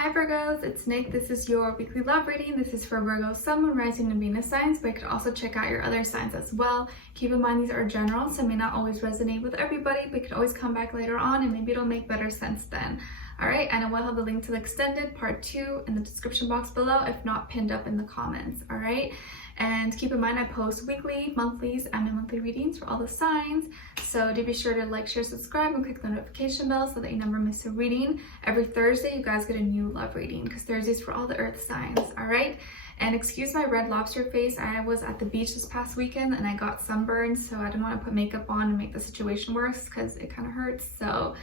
Hi Virgos, it's Nick. This is your weekly love reading. This is for Virgo, Sun, Moon, Rising, and Venus signs, but you can also check out your other signs as well. Keep in mind these are general, so may not always resonate with everybody, but you can always come back later on and maybe it'll make better sense then. Alright, and I will have a link to the extended part 2 in the description box below, if not pinned up in the comments. Alright, and keep in mind I post weekly, monthlies, and my monthly readings for all the signs. So do be sure to like, share, subscribe, and click the notification bell so that you never miss a reading. Every Thursday you guys get a new love reading because Thursday's for all the earth signs. Alright, and excuse my red lobster face. I was at the beach this past weekend and I got sunburned, so I didn't want to put makeup on and make the situation worse because it kind of hurts. So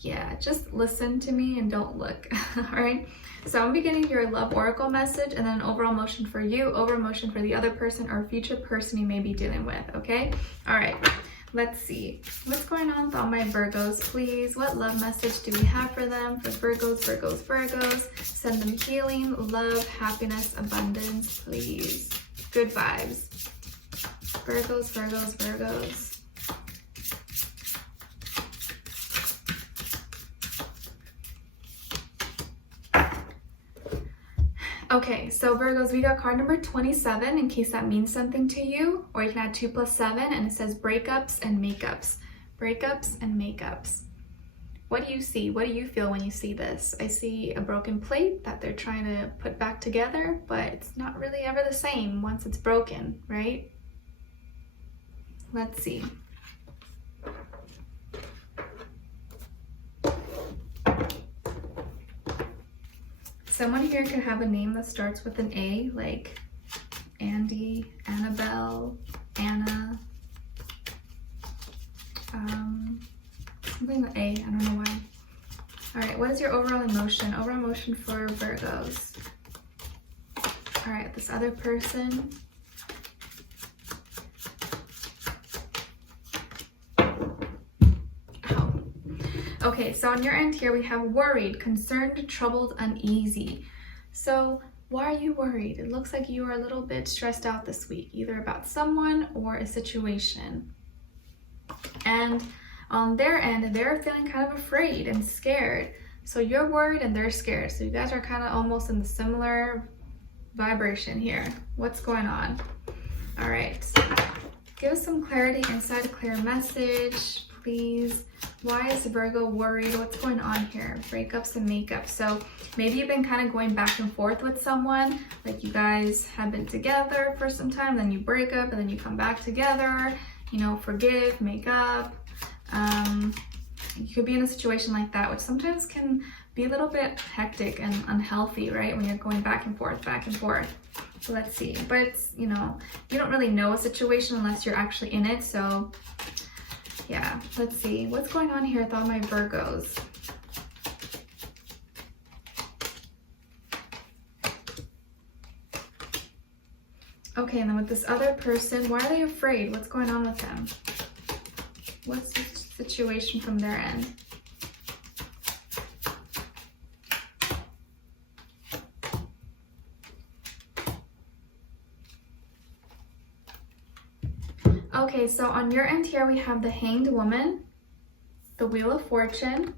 yeah, just listen to me and don't look. All right, so I'm beginning your love oracle message and then an overall motion for you, overall motion for the other person or future person you may be dealing with. Okay, all right, let's see what's going on with all my Virgos, please. What love message do we have for them? For Virgos, Virgos, Virgos, send them healing, love, happiness, abundance, please. Good vibes. Virgos, Virgos, Virgos. Okay, so Virgos, we got card number 27 in case that means something to you, or you can add 2 plus 7 and it says breakups and makeups. Breakups and makeups. What do you see? What do you feel when you see this? I see a broken plate that they're trying to put back together, but it's not really ever the same once it's broken, right? Let's see. Someone here could have a name that starts with an A, like Andy, Annabelle, Anna, something with A, I don't know why. All right, what is your overall emotion? Overall emotion for Virgos. All right, this other person. Okay, so on your end here, we have worried, concerned, troubled, uneasy. So why are you worried? It looks like you are a little bit stressed out this week, either about someone or a situation. And on their end, they're feeling kind of afraid and scared. So you're worried and they're scared. So you guys are kind of almost in the similar vibration here. What's going on? All right, give us some clarity inside a clear message, please. Why is Virgo worried? What's going on here? Breakups and makeup. So maybe you've been kind of going back and forth with someone, like you guys have been together for some time, then you break up and then you come back together, you know, forgive, make up. You could be in a situation like that, which sometimes can be a little bit hectic and unhealthy, right? When you're going back and forth, back and forth. So let's see. But it's, you know, you don't really know a situation unless you're actually in it. So yeah, let's see. What's going on here with all my Virgos? Okay, and then with this other person, why are they afraid? What's going on with them? What's the situation from their end? Okay, so on your end here, we have the Hanged Woman, the Wheel of Fortune,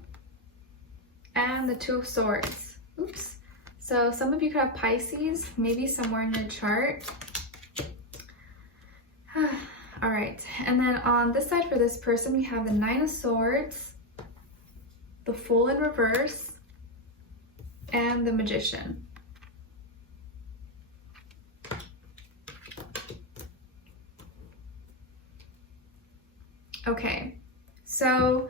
and the Two of Swords. Oops. So some of you could have Pisces, maybe somewhere in your chart. All right, and then on this side for this person, we have the Nine of Swords, the Fool in reverse, and the Magician. Okay, so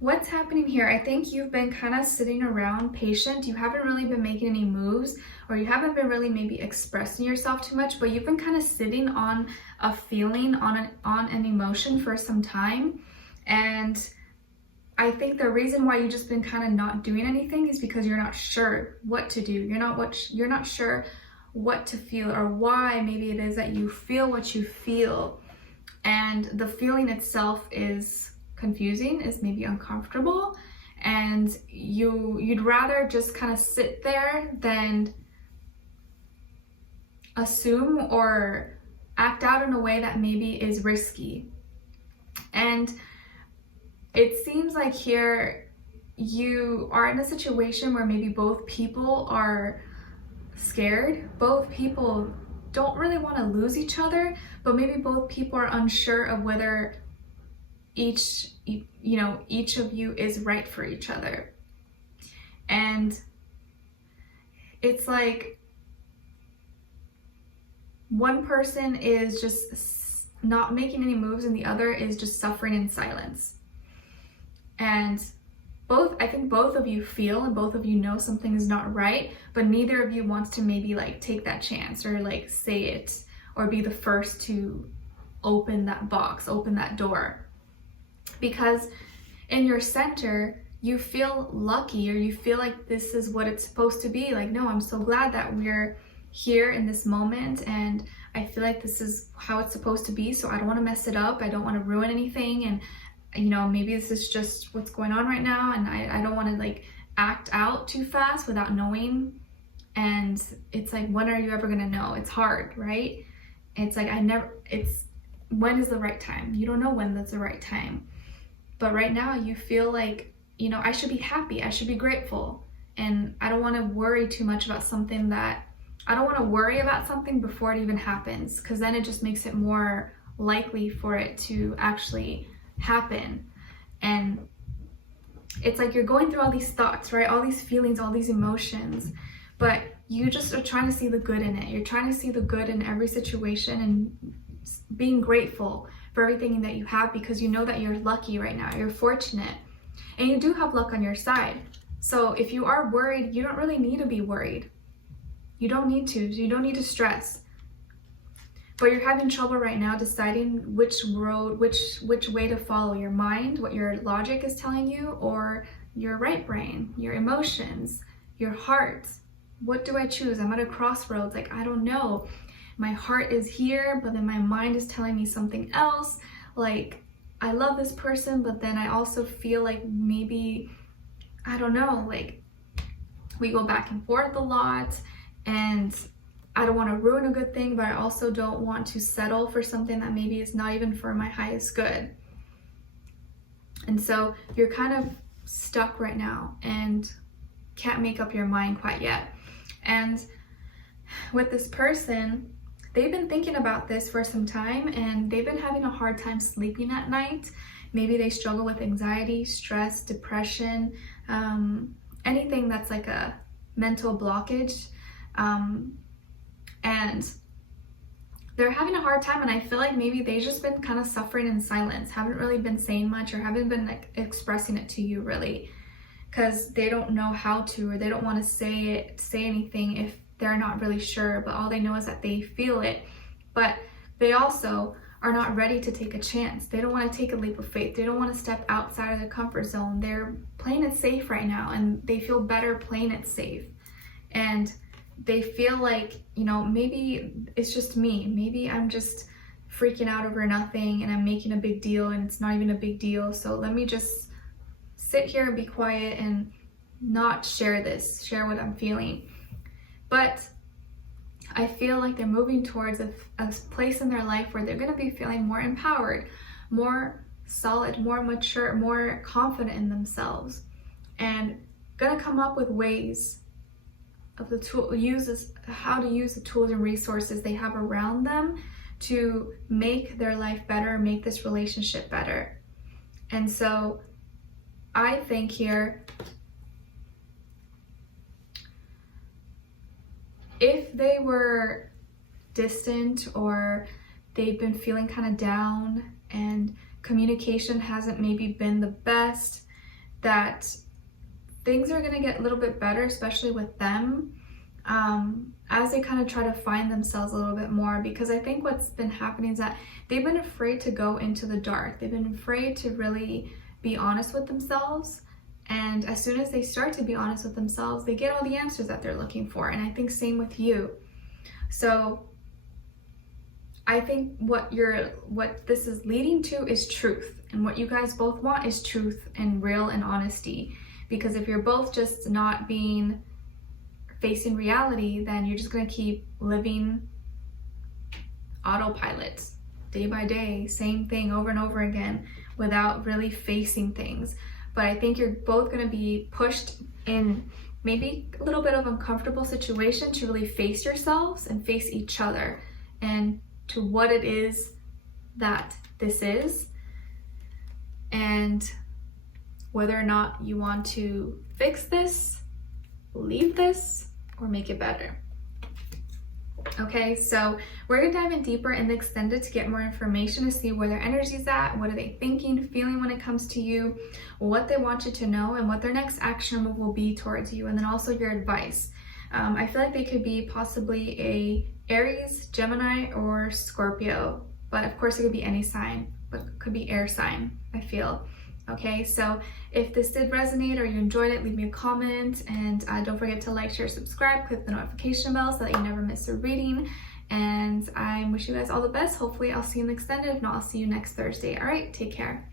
what's happening here? I think you've been kind of sitting around patient. You haven't really been making any moves, or you haven't been really maybe expressing yourself too much, but you've been kind of sitting on a feeling, on an emotion for some time. And I think the reason why you've just been kind of not doing anything is because you're not sure what to do. You're not sure what to feel, or why maybe it is that you feel what you feel. And the feeling itself is confusing, is maybe uncomfortable, and you'd rather just kind of sit there than assume or act out in a way that maybe is risky. And it seems like here you are in a situation where maybe both people are scared. Both people don't really want to lose each other, but maybe both people are unsure of whether each of you is right for each other. And it's like one person is just not making any moves and the other is just suffering in silence. And I think both of you feel and both of you know something is not right, but neither of you wants to maybe like take that chance or like say it or be the first to open that box, open that door. Because in your center, you feel lucky, or you feel like this is what it's supposed to be. Like, no, I'm so glad that we're here in this moment, and I feel like this is how it's supposed to be, so I don't want to mess it up. I don't want to ruin anything, and maybe this is just what's going on right now, and I don't want to like act out too fast without knowing. And it's like, when are you ever gonna know? It's hard, right? It's like when is the right time? You don't know when that's the right time. But right now you feel like, I should be happy, I should be grateful, and I don't want to worry too much about something before it even happens, because then it just makes it more likely for it to actually happen. And it's like you're going through all these thoughts, right? All these feelings, all these emotions, but you just are trying to see the good in it. You're trying to see the good in every situation and being grateful for everything that you have, because you know that you're lucky right now, you're fortunate, and you do have luck on your side. So if you are worried, you don't really need to be worried. You don't need to stress. But you're having trouble right now deciding which road, which way to follow. Your mind, what your logic is telling you, or your right brain, your emotions, your heart. What do I choose? I'm at a crossroads. Like, I don't know. My heart is here, but then my mind is telling me something else. Like, I love this person, but then I also feel like maybe, I don't know, like we go back and forth a lot, and I don't want to ruin a good thing, but I also don't want to settle for something that maybe is not even for my highest good. And so you're kind of stuck right now and can't make up your mind quite yet. And with this person, they've been thinking about this for some time, and they've been having a hard time sleeping at night. Maybe they struggle with anxiety, stress, depression, anything that's like a mental blockage. And they're having a hard time, and I feel like maybe they've just been kind of suffering in silence, haven't really been saying much, or haven't been like expressing it to you really, because they don't know how to, or they don't want to say anything if they're not really sure, but all they know is that they feel it. But they also are not ready to take a chance. They don't want to take a leap of faith. They don't want to step outside of their comfort zone. They're playing it safe right now, and they feel better playing it safe. And they feel like, maybe it's just me. Maybe I'm just freaking out over nothing, and I'm making a big deal, and it's not even a big deal. So let me just sit here and be quiet and not share what I'm feeling. But I feel like they're moving towards a place in their life where they're going to be feeling more empowered, more solid, more mature, more confident in themselves, and going to come up with ways of how to use the tools and resources they have around them to make their life better, make this relationship better. And so I think here, if they were distant, or they've been feeling kind of down and communication hasn't maybe been the best, that things are going to get a little bit better, especially with them, as they kind of try to find themselves a little bit more. Because I think what's been happening is that they've been afraid to go into the dark. They've been afraid to really be honest with themselves. And as soon as they start to be honest with themselves, they get all the answers that they're looking for. And I think same with you. So I think what this is leading to is truth. And what you guys both want is truth and real and honesty. Because if you're both just not facing reality, then you're just going to keep living autopilot, day by day, same thing over and over again, without really facing things. but I think you're both going to be pushed in maybe a little bit of uncomfortable situation to really face yourselves and face each other and to what it is that this is, and whether or not you want to fix this, leave this, or make it better. Okay, so we're gonna dive in deeper in the extended to get more information to see where their energy's at, what are they thinking, feeling when it comes to you, what they want you to know, and what their next action move will be towards you, and then also your advice. I feel like they could be possibly a Aries, Gemini, or Scorpio, but of course it could be any sign, but it could be air sign, I feel. Okay, so if this did resonate or you enjoyed it, leave me a comment, and don't forget to like, share, subscribe, click the notification bell so that you never miss a reading. And I wish you guys all the best. Hopefully I'll see you in the extended. If not, I'll see you next Thursday. All right, take care.